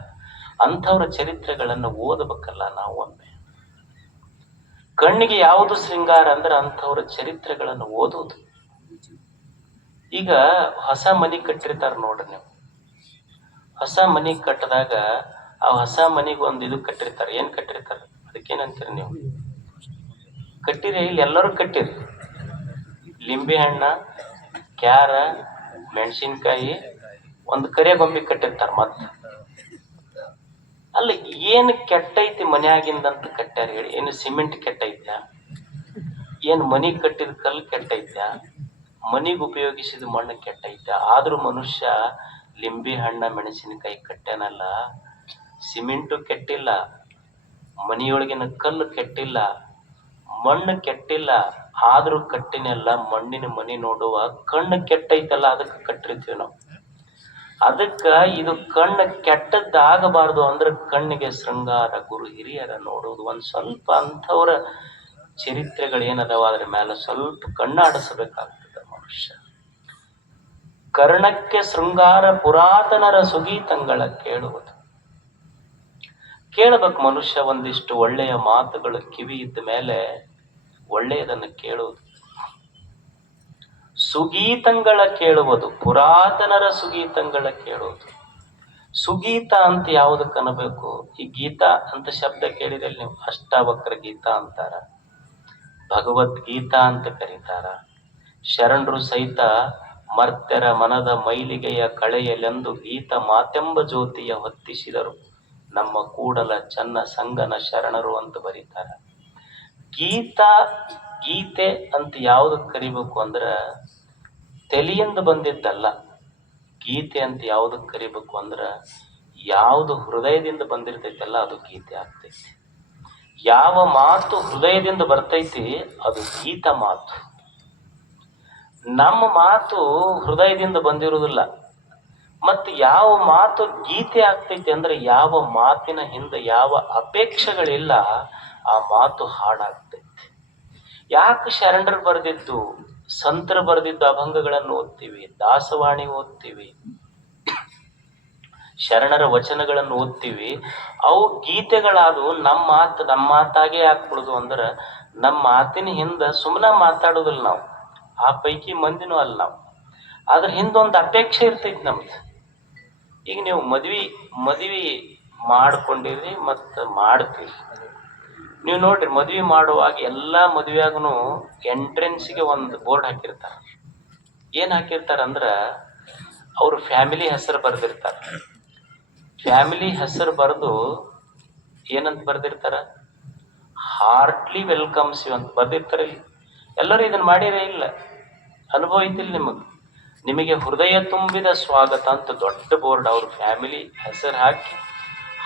ಅಂಥವ್ರ ಚರಿತ್ರೆಗಳನ್ನು ಓದಬೇಕಲ್ಲ ನಾವು ಒಮ್ಮೆ. ಕಣ್ಣಿಗೆ ಯಾವುದು ಶೃಂಗಾರ ಅಂದ್ರೆ ಅಂಥವ್ರ ಚರಿತ್ರೆಗಳನ್ನು ಓದೋದು. ಈಗ ಹೊಸ ಮನಿ ಕಟ್ಟಿರ್ತಾರ ನೋಡ್ರಿ ನೀವು. ಹೊಸ ಮನಿ ಕಟ್ಟಿದಾಗ ಆ ಹೊಸ ಮನಿಗೆ ಒಂದು ಇದು ಕಟ್ಟಿರ್ತಾರೆ. ಏನ್ ಕಟ್ಟಿರ್ತಾರ ಅದಕ್ಕೇನಂತೀರಿ ನೀವು? ಕಟ್ಟಿರಿ, ಇಲ್ಲಿ ಎಲ್ಲರೂ ಕಟ್ಟಿರಿ. ಲಿಂಬೆ ಹಣ್ಣ, ಕ್ಯಾರ, ಮೆಣಸಿನ್ಕಾಯಿ, ಒಂದು ಕರೆ ಗೊಂಬಿ ಕಟ್ಟಿರ್ತಾರ. ಮತ್ತೆ ಅಲ್ಲ, ಏನು ಕೆಟ್ಟೈತಿ ಮನ್ಯಾಗಿಂದಂತ ಕಟ್ಟ್ಯಾರ ಹೇಳಿ? ಏನು ಸಿಮೆಂಟ್ ಕೆಟ್ಟೈತ? ಏನು ಮನಿ ಕಟ್ಟಿದ ಕಲ್ಲು ಕೆಟ್ಟೈತ? ಮನಿಗೆ ಉಪಯೋಗಿಸಿದ ಮಣ್ಣು ಕೆಟ್ಟೈತ? ಆದ್ರೂ ಮನುಷ್ಯ ಲಿಂಬೆ ಹಣ್ಣ ಮೆಣಸಿನಕಾಯಿ ಕಟ್ಟ್ಯಾನಲ್ಲ. ಸಿಮೆಂಟು ಕೆಟ್ಟಿಲ್ಲ, ಮನಿಯೊಳಗಿನ ಕಲ್ಲು ಕೆಟ್ಟಿಲ್ಲ, ಮಣ್ಣು ಕೆಟ್ಟಿಲ್ಲ, ಆದ್ರೂ ಕಟ್ಟಿನೆಲ್ಲ ಮಣ್ಣಿನ ಮನಿ ನೋಡುವ ಕಣ್ಣು ಕೆಟ್ಟೈತಲ್ಲ, ಅದಕ್ಕೆ ಕಟ್ಟಿರ್ತೀವಿ ನಾವು. ಅದಕ್ಕ ಇದು ಕಣ್ಣು ಕೆಟ್ಟದ್ದಾಗಬಾರ್ದು ಅಂದ್ರೆ ಕಣ್ಣಿಗೆ ಶೃಂಗಾರ, ಗುರು ಹಿರಿಯರ ನೋಡೋದು. ಒಂದ್ ಸ್ವಲ್ಪ ಅಂಥವ್ರ ಚರಿತ್ರೆಗಳು ಏನದಾವ ಅದ್ರ ಮೇಲೆ ಸ್ವಲ್ಪ ಕಣ್ಣಾಡಿಸಬೇಕಾಗ್ತದೆ ಮನುಷ್ಯ. ಕರ್ಣಕ್ಕೆ ಶೃಂಗಾರ ಪುರಾತನರ ಸುಗೀತಂಗಳ ಕೇಳುವುದು. ಕೇಳಬೇಕು ಮನುಷ್ಯ. ಒಂದಿಷ್ಟು ಒಳ್ಳೆಯ ಮಾತುಗಳು ಕಿವಿ ಇದ್ದ ಮೇಲೆ ಒಳ್ಳೆಯದನ್ನು ಕೇಳುವುದು. ಸುಗೀತಂಗಳ ಕೇಳುವುದು, ಪುರಾತನರ ಸುಗೀತಂಗಳ ಕೇಳುವುದು. ಸುಗೀತ ಅಂತ ಯಾವುದಕ್ಕೆ ಅನ್ನಬೇಕು? ಈ ಗೀತಾ ಅಂತ ಶಬ್ದ ಕೇಳಿದಲ್ಲಿ ನೀವು ಅಷ್ಟಾವಕ್ರ ಗೀತಾ ಅಂತಾರ, ಭಗವದ್ಗೀತಾ ಅಂತ ಕರೀತಾರ. ಶರಣರು ಸಹಿತ ಮರ್ತ್ಯರ ಮನದ ಮೈಲಿಗೆಯ ಕಳೆಯಲೆಂದು ಗೀತ ಮಾತೆಂಬ ಜ್ಯೋತಿಯ ಹೊತ್ತಿಸಿದರು ನಮ್ಮ ಕೂಡಲ ಚನ್ನ ಸಂಗನ ಶರಣರು ಅಂತ ಬರೀತಾರ. ಗೀತೆ ಅಂತ ಯಾವ್ದಕ್ ಕರಿಬೇಕು ಅಂದ್ರ ತಲೆಯಿಂದ ಬಂದಿದ್ದಲ್ಲ. ಗೀತೆ ಅಂತ ಯಾವ್ದಕ್ ಕರಿಬೇಕು ಅಂದ್ರ ಯಾವುದು ಹೃದಯದಿಂದ ಬಂದಿರ್ತೈತಲ್ಲ ಅದು ಗೀತೆ ಆಗ್ತೈತಿ. ಯಾವ ಮಾತು ಹೃದಯದಿಂದ ಬರ್ತೈತಿ ಅದು ಗೀತ ಮಾತು. ನಮ್ಮ ಮಾತು ಹೃದಯದಿಂದ ಬಂದಿರುವುದಿಲ್ಲ. ಮತ್ತೆ ಯಾವ ಮಾತು ಗೀತೆ ಆಗ್ತೈತಿ ಅಂದ್ರೆ ಯಾವ ಮಾತಿನ ಹಿಂದೆ ಯಾವ ಅಪೇಕ್ಷೆಗಳಿಲ್ಲ ಆ ಮಾತು ಹಾಡಾಗ್ತೈತಿ. ಯಾಕೆ ಶರಣರು ಬರೆದಿದ್ದು, ಸಂತರು ಬರೆದಿದ್ದ ಅಭಂಗಗಳನ್ನು ಓದ್ತೀವಿ, ದಾಸವಾಣಿ ಓದ್ತೀವಿ, ಶರಣರ ವಚನಗಳನ್ನು ಓದ್ತೀವಿ. ಅವು ಗೀತೆಗಳಾದವು. ನಮ್ಮ ಮಾತಾಗೆ ಹಾಕ್ಬಿಡುದು ಅಂದ್ರೆ ನಮ್ಮ ಮಾತಿನ ಹಿಂದೆ ಸುಮ್ಮನೆ ಮಾತಾಡೋದಿಲ್ಲ ನಾವು. ಆ ಪೈಕಿ ಮಂದಿನೂ ಅಲ್ಲ ನಾವು. ಅದ್ರ ಹಿಂದೊಂದು ಅಪೇಕ್ಷೆ ಇರ್ತೈತಿ ನಮ್ದು. ಈಗ ನೀವು ಮದ್ವಿ ಮಾಡ್ಕೊಂಡಿರಿ ಮತ್ತು ಮಾಡ್ತೀರಿ. ನೀವು ನೋಡ್ರಿ, ಮದ್ವಿ ಮಾಡುವಾಗ ಎಲ್ಲಾ ಮದ್ವೆಯಾಗನು ಎಂಟ್ರೆನ್ಸ್ಗೆ ಒಂದು ಬೋರ್ಡ್ ಹಾಕಿರ್ತಾರ. ಏನ್ ಹಾಕಿರ್ತಾರಂದ್ರ ಅವ್ರ ಫ್ಯಾಮಿಲಿ ಹೆಸರು ಬರ್ದಿರ್ತಾರ. ಫ್ಯಾಮಿಲಿ ಹೆಸರು ಬರೆದು ಏನಂತ ಬರ್ದಿರ್ತಾರ? ಹಾರ್ಟ್ಲಿ ವೆಲ್ಕಮ್ಸ್ ಯು ಅಂತ ಬರ್ದಿರ್ತಾರೆ. ಎಲ್ಲರೂ ಇದನ್ನ ಮಾಡಿರೇ ಇಲ್ಲ? ಅನುಭವ ಐತಿಲ್ಲ ನಿಮಗೆ ಹೃದಯ ತುಂಬಿದ ಸ್ವಾಗತ ಅಂತ ದೊಡ್ಡ ಬೋರ್ಡ್ ಅವ್ರ ಫ್ಯಾಮಿಲಿ ಹೆಸರು ಹಾಕಿ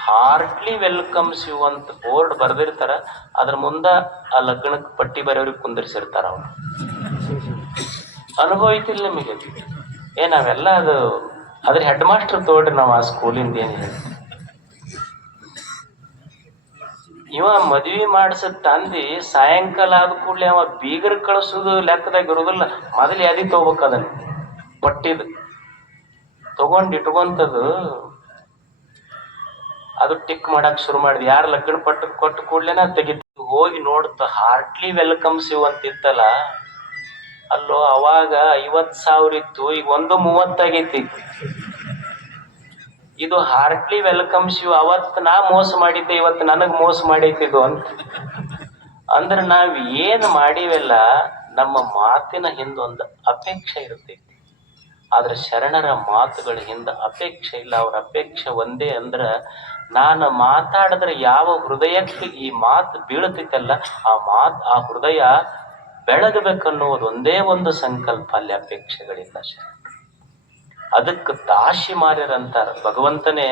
ಹಾರ್ಟ್ಲಿ ವೆಲ್ಕಮ್ಸ್ ಯು ಅಂತ ಬೋರ್ಡ್ ಬರ್ದಿರ್ತಾರ. ಅದ್ರ ಮುಂದ ಆ ಲಗ್ನಕ್ಕೆ ಪಟ್ಟಿ ಬರೆಯವ್ರಿಗೆ ಕುಂದಿರ್ಸಿರ್ತಾರ ಅವ್ರು. ಅನುಭವ ಐತಿಲ್ಲ ನಿಮಗೆ? ನಾವೆಲ್ಲ ಅದ್ರ ಹೆಡ್ ಮಾಸ್ಟರ್ ತೋಡ್ರಿ ನಾವು ಆ ಸ್ಕೂಲಿಂದ ಏನ್ ಹೇಳಿ. ಇವ ಮದ್ವಿ ಮಾಡಿಸದ್ ತಂದಿ ಸಾಯಂಕಾಲ ಆದ ಕೂಡ್ಲೆ ಅವ ಬೀಗರ್ ಕಳಿಸೋದು ಲೆಕ್ಕದಾಗ ಇರೋದಿಲ್ಲ. ಮೊದಲು ಯಾದಿ ತಗೋಬೇಕು, ಅದನ್ನ ಪಟ್ಟಿದ್ ತಗೊಂಡ್ ಇಟ್ಕೊಂತದ್ದು ಅದು ಟಿಕ್ ಮಾಡಕ್ ಶುರು ಮಾಡಿದ್. ಯಾರು ಲಗ್ನ ಪಟ್ಟು ಕೊಟ್ಟು ಕೂಡ್ಲೇನ ತೆಗಿತ ಹೋಗಿ ನೋಡ್ತ ಹಾರ್ಟ್ಲಿ ವೆಲ್ಕಮ್ಸ್ ಯು ಅಂತ ಇತ್ತಲ್ಲ. ಅಲ್ಲೋ ಅವಾಗ 50,000 ಇತ್ತು, ಈಗ 130 ಆಗೈತಿ. ಇದು ಹಾರ್ಟ್ಲಿ ವೆಲ್ಕಮ್ಸ್ ಯು. ಅವತ್ತು ನಾ ಮೋಸ ಮಾಡಿದ್ದೆ, ಇವತ್ತು ನನಗ್ ಮೋಸ ಮಾಡೈತಿದು ಅಂತ. ಅಂದ್ರೆ ನಾವ್ ಏನ್ ಮಾಡಿವೆಲ್ಲ ನಮ್ಮ ಮಾತಿನ ಹಿಂದೊಂದು ಅಪೇಕ್ಷೆ ಇರ್ತೈತಿ. ಆದ್ರೆ ಶರಣರ ಮಾತುಗಳ ಹಿಂದ ಅಪೇಕ್ಷೆ ಇಲ್ಲ. ಅವ್ರ ಅಪೇಕ್ಷೆ ಒಂದೇ ಅಂದ್ರ, ನಾನು ಮಾತಾಡಿದ್ರೆ ಯಾವ ಹೃದಯಕ್ಕೆ ಈ ಮಾತು ಬೀಳ್ತೈತಲ್ಲ, ಆ ಹೃದಯ ಬೆಳಗಬೇಕನ್ನುವುದು ಒಂದೇ ಒಂದು ಸಂಕಲ್ಪ. ಅಲ್ಲಿ ಅಪೇಕ್ಷೆಗಳಿಲ್ಲ. ಅದಕ್ಕೆ ದಾಸಿ ಮಾರ್ಯರಂತಾರ, ಭಗವಂತನೇ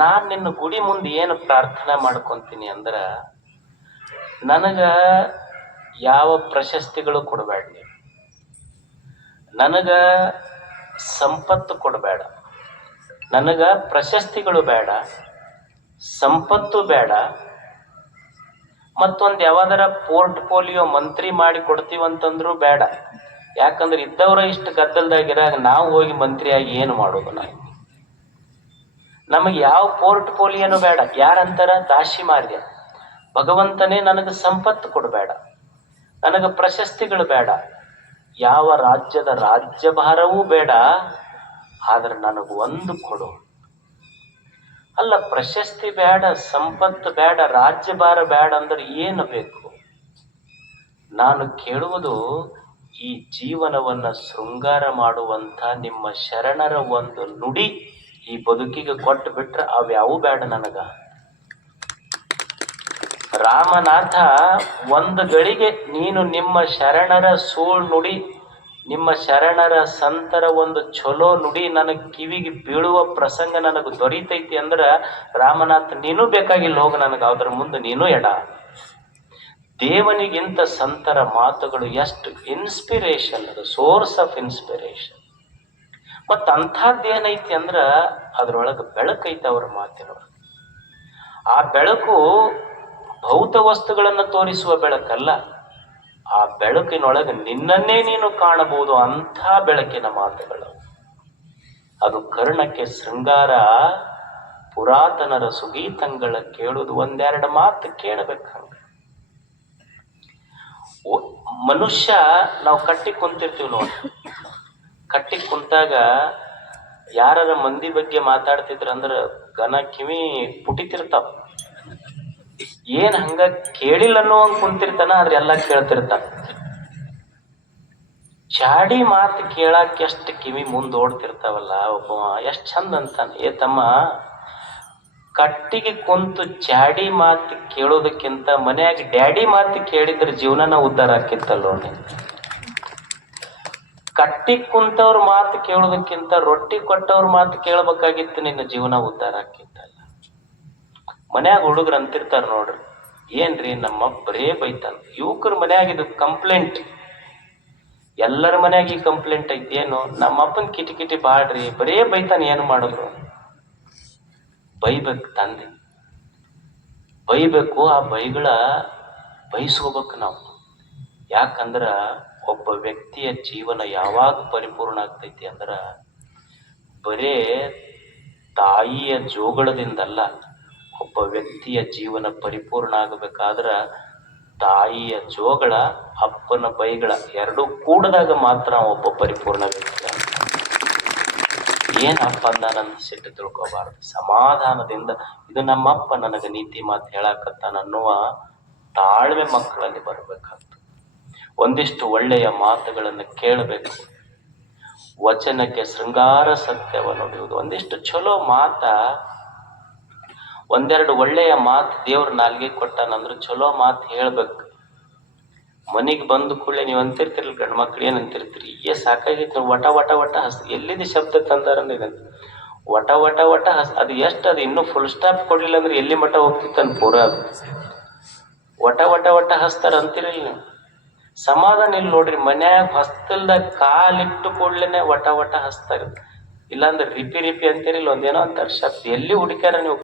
ನಾನ್ ನಿನ್ನ ಗುಡಿ ಮುಂದೆ ಏನು ಪ್ರಾರ್ಥನೆ ಮಾಡ್ಕೊಂತೀನಿ ಅಂದ್ರ, ನನಗ ಯಾವ ಪ್ರಶಸ್ತಿಗಳು ಕೊಡಬೇಡ, ನನಗ ಸಂಪತ್ತು ಕೊಡಬೇಡ, ನನಗ ಪ್ರಶಸ್ತಿಗಳು ಬೇಡ, ಸಂಪತ್ತು ಬೇಡ, ಮತ್ತೊಂದು ಯಾವ್ದಾರ ಪೋರ್ಟ್ಫೋಲಿಯೋ ಮಂತ್ರಿ ಮಾಡಿ ಕೊಡ್ತೀವಂತಂದ್ರೂ ಬೇಡ. ಯಾಕಂದ್ರೆ ಇದ್ದವ್ರ ಇಷ್ಟು ಗದ್ದಲ್ದಾಗಿರಾಗ ನಾವು ಹೋಗಿ ಮಂತ್ರಿಯಾಗಿ ಏನು ಮಾಡೋದು? ನಮಗೆ ಯಾವ ಪೋರ್ಟ್ಫೋಲಿಯೋನು ಬೇಡ. ಯಾರಂತಾರ? ದಾಸಿ ಮಾರ್ಯ. ಭಗವಂತನೇ ನನಗೆ ಸಂಪತ್ತು ಕೊಡಬೇಡ, ನನಗೆ ಪ್ರಶಸ್ತಿಗಳು ಬೇಡ, ಯಾವ ರಾಜ್ಯದ ರಾಜ್ಯಭಾರವೂ ಬೇಡ, ಆದ್ರೆ ನನಗೆ ಒಂದು ಕೊಡು. ಅಲ್ಲ, ಪ್ರಶಸ್ತಿ ಬೇಡ, ಸಂಪತ್ತು ಬೇಡ, ರಾಜ್ಯಭಾರ ಬೇಡ ಅಂದ್ರೆ ಏನು ಬೇಕು? ನಾನು ಕೇಳುವುದು, ಈ ಜೀವನವನ್ನ ಶೃಂಗಾರ ಮಾಡುವಂತ ನಿಮ್ಮ ಶರಣರ ಒಂದು ನುಡಿ ಈ ಬದುಕಿಗೆ ಕೊಟ್ಟು ಬಿಟ್ರೆ ಅವ್ಯಾವೂ ಬೇಡ ನನಗ. ರಾಮನಾಥ, ಒಂದು ಗಳಿಗೆ ನೀನು ನಿಮ್ಮ ಶರಣರ ಸೂಳ್ ನುಡಿ, ನಿಮ್ಮ ಶರಣರ ಸಂತರ ಒಂದು ಚಲೋ ನುಡಿ ನನಗೆ ಕಿವಿಗೆ ಬೀಳುವ ಪ್ರಸಂಗ ನನಗೆ ದೊರೀತೈತಿ ಅಂದ್ರ, ರಾಮನಾಥ ನೀನು ಬೇಕಾಗಿಲ್ಲ, ಹೋಗ ನನಗೆ ಅದ್ರ ಮುಂದೆ ನೀನು ಎಡ. ದೇವನಿಗಿಂತ ಸಂತರ ಮಾತುಗಳು ಎಷ್ಟು ಇನ್ಸ್ಪಿರೇಷನ್, ಅದು ಸೋರ್ಸ್ ಆಫ್ ಇನ್ಸ್ಪಿರೇಷನ್. ಮತ್ತ ಅಂಥದ್ದೇನೈತಿ ಅಂದ್ರ ಅದ್ರೊಳಗೆ ಬೆಳಕೈತೆ ಅವ್ರ ಮಾತಿನೊಳಗೆ. ಆ ಬೆಳಕು ಭೌತ ವಸ್ತುಗಳನ್ನು ತೋರಿಸುವ ಬೆಳಕಲ್ಲ, ಆ ಬೆಳಕಿನೊಳಗೆ ನಿನ್ನನ್ನೇ ನೀನು ಕಾಣಬಹುದು, ಅಂಥ ಬೆಳಕಿನ ಮಾತುಗಳು. ಅದು ಕರ್ಣಕ್ಕೆ ಶೃಂಗಾರ, ಪುರಾತನರ ಸುಗೀತಂಗಳ ಕೇಳುವುದು. ಒಂದೆರಡು ಮಾತು ಕೇಳಬೇಕಂಗ. ಮನುಷ್ಯ ನಾವು ಕಟ್ಟಿ ಕುಂತಿರ್ತೀವಿ ನೋಡಿ, ಕಟ್ಟಿ ಕುಂತಾಗ ಯಾರ ಮಂದಿ ಬಗ್ಗೆ ಮಾತಾಡ್ತಿದ್ರಂದ್ರ ಗನ ಕಿವಿ ಪುಟಿತಿರ್ತಾವ. ಏನ್ ಹಂಗ ಕೇಳಿಲ್ಲ ಅನ್ನೋ ಹಂಗ ಕುಂತಿರ್ತಾನ, ಆದ್ರೆ ಎಲ್ಲ ಕೇಳ್ತಿರ್ತಾನ. ಚಾಡಿ ಮಾತು ಕೇಳಾಕ ಎಷ್ಟು ಕಿವಿ ಮುಂದೋಡ್ತಿರ್ತಾವಲ್ಲ. ಒಬ್ಬ ಎಷ್ಟ್ ಚಂದ ಅಂತಾನೆ, ಏ ತಮ್ಮ, ಕಟ್ಟಿಗೆ ಕುಂತು ಚಾಡಿ ಮಾತು ಕೇಳೋದಕ್ಕಿಂತ ಮನ್ಯಾಗ ಡ್ಯಾಡಿ ಮಾತು ಕೇಳಿದ್ರೆ ಜೀವನನ ಉದ್ಧಾರ ಆಕಿತ್ತಲ್ಲೋ. ಕಟ್ಟಿ ಕುಂತವ್ರ ಮಾತು ಕೇಳೋದಕ್ಕಿಂತ ರೊಟ್ಟಿ ಕೊಟ್ಟವ್ರ ಮಾತು ಕೇಳಬೇಕಾಗಿತ್ತು, ನಿನ್ನ ಜೀವನ ಉದ್ಧಾರ ಆಕಿತ್ತಲ್ಲ. ಮನ್ಯಾಗ ಹುಡುಗರು ಅಂತಿರ್ತಾರ ನೋಡ್ರಿ, ಏನ್ರಿ ನಮ್ಮ ಬರೇ ಬೈತಾನ. ಯುವಕರ ಮನ್ಯಾಗ ಇದು ಕಂಪ್ಲೇಂಟ್, ಎಲ್ಲರ ಮನ್ಯಾಗ ಈ ಕಂಪ್ಲೇಂಟ್ ಐತಿ. ಏನು, ನಮ್ಮಪ್ಪನ ಕಿಟಿ ಬಾಡ್ರಿ, ಬರೇ ಬೈತಾನ, ಏನು ಮಾಡಿದ್ರು? ಬೈಬೇಕು ತಂದೆ, ಬೈಬೇಕು. ಆ ಬೈಗಳ ಬಯಸ್ಕೋಬೇಕು ನಾವು. ಯಾಕಂದ್ರ ಒಬ್ಬ ವ್ಯಕ್ತಿಯ ಜೀವನ ಯಾವಾಗ ಪರಿಪೂರ್ಣ ಆಗ್ತೈತಿ ಅಂದ್ರ, ಬರೇ ತಾಯಿಯ ಜೋಗಳದಿಂದಲ್ಲ. ಒಬ್ಬ ವ್ಯಕ್ತಿಯ ಜೀವನ ಪರಿಪೂರ್ಣ ಆಗಬೇಕಾದ್ರ ತಾಯಿಯ ಜೋಗಳ, ಅಪ್ಪನ ಬೈಗಳ ಎರಡೂ ಕೂಡದಾಗ ಮಾತ್ರ ಒಬ್ಬ ಪರಿಪೂರ್ಣ ವ್ಯಕ್ತಿ. ಏನಪ್ಪ ಅಂದಾನಂತ ಸಿಟ್ಟು ತಿಳ್ಕೋಬಾರ್ದು. ಸಮಾಧಾನದಿಂದ, ಇದು ನಮ್ಮಪ್ಪ ನನಗೆ ನೀತಿ ಮಾತು ಹೇಳಾಕತ್ತಾನ ಅನ್ನುವ ತಾಳ್ಮೆ ಮಕ್ಕಳಲ್ಲಿ ಬರಬೇಕಾಗ್ತದೆ. ಒಂದಿಷ್ಟು ಒಳ್ಳೆಯ ಮಾತುಗಳನ್ನು ಕೇಳಬೇಕು. ವಚನಕ್ಕೆ ಶೃಂಗಾರ ಸತ್ಯವನ್ನು ನುಡಿಯುವುದು. ಒಂದಿಷ್ಟು ಚಲೋ ಮಾತ, ಒಂದೆರಡು ಒಳ್ಳೆಯ ಮಾತು ದೇವ್ರ ನಾಲ್ಗೆ ಕೊಟ್ಟಾನಂದ್ರೆ ಚಲೋ ಮಾತು ಹೇಳ್ಬೇಕು. ಮನಿಗೆ ಬಂದು ಕೂಡಲೇ ನೀವು ಅಂತಿರ್ತಿರಲ್ಲ, ಗಂಡು ಮಕ್ಳು ಏನ್ ಅಂತಿರ್ತೀರಿ, ಸಾಕಾಗಿತ್ತು ವಟ ವಟ ವಟ ಹಸ್, ಎಲ್ಲಿದೆ ಶಬ್ದ ತಂದಾರನ್ನ ಇದಂತ ವಟ ವಟ ವಟ ಹಸ್. ಅದು ಎಷ್ಟು, ಅದು ಇನ್ನೂ ಫುಲ್ ಸ್ಟಾಪ್ ಕೊಡ್ಲಿಲ್ಲ ಅಂದ್ರೆ ಎಲ್ಲಿ ಮಠ ಹೋಗ್ತಿತ್ತನ್ ಪೂರ. ಅದು ವಟ ವಟ ವಟ ಹಸ್ತಾರ ಅಂತಿರಲ್ಲ ನೀವು. ಸಮಾಧಾನ ಇಲ್ಲಿ ನೋಡ್ರಿ, ಮನ್ಯಾಗ ಹಸ್ತಲ್ದಾಗ ಕಾಲಿಟ್ಟು ಕೂಡ್ಲೇನೆ ವಟ ವಟ ಹಸ್ತಾರ. ಇಲ್ಲಾಂದ್ರೆ ರಿಪಿ ರಿಪಿ ಅಂತಿರಿಲ್ಲ, ಒಂದೇನೋ ಅಂತಾರ ಶಬ್ದ. ಎಲ್ಲಿ ಹುಡುಕ್ಯಾರ ನೀವು?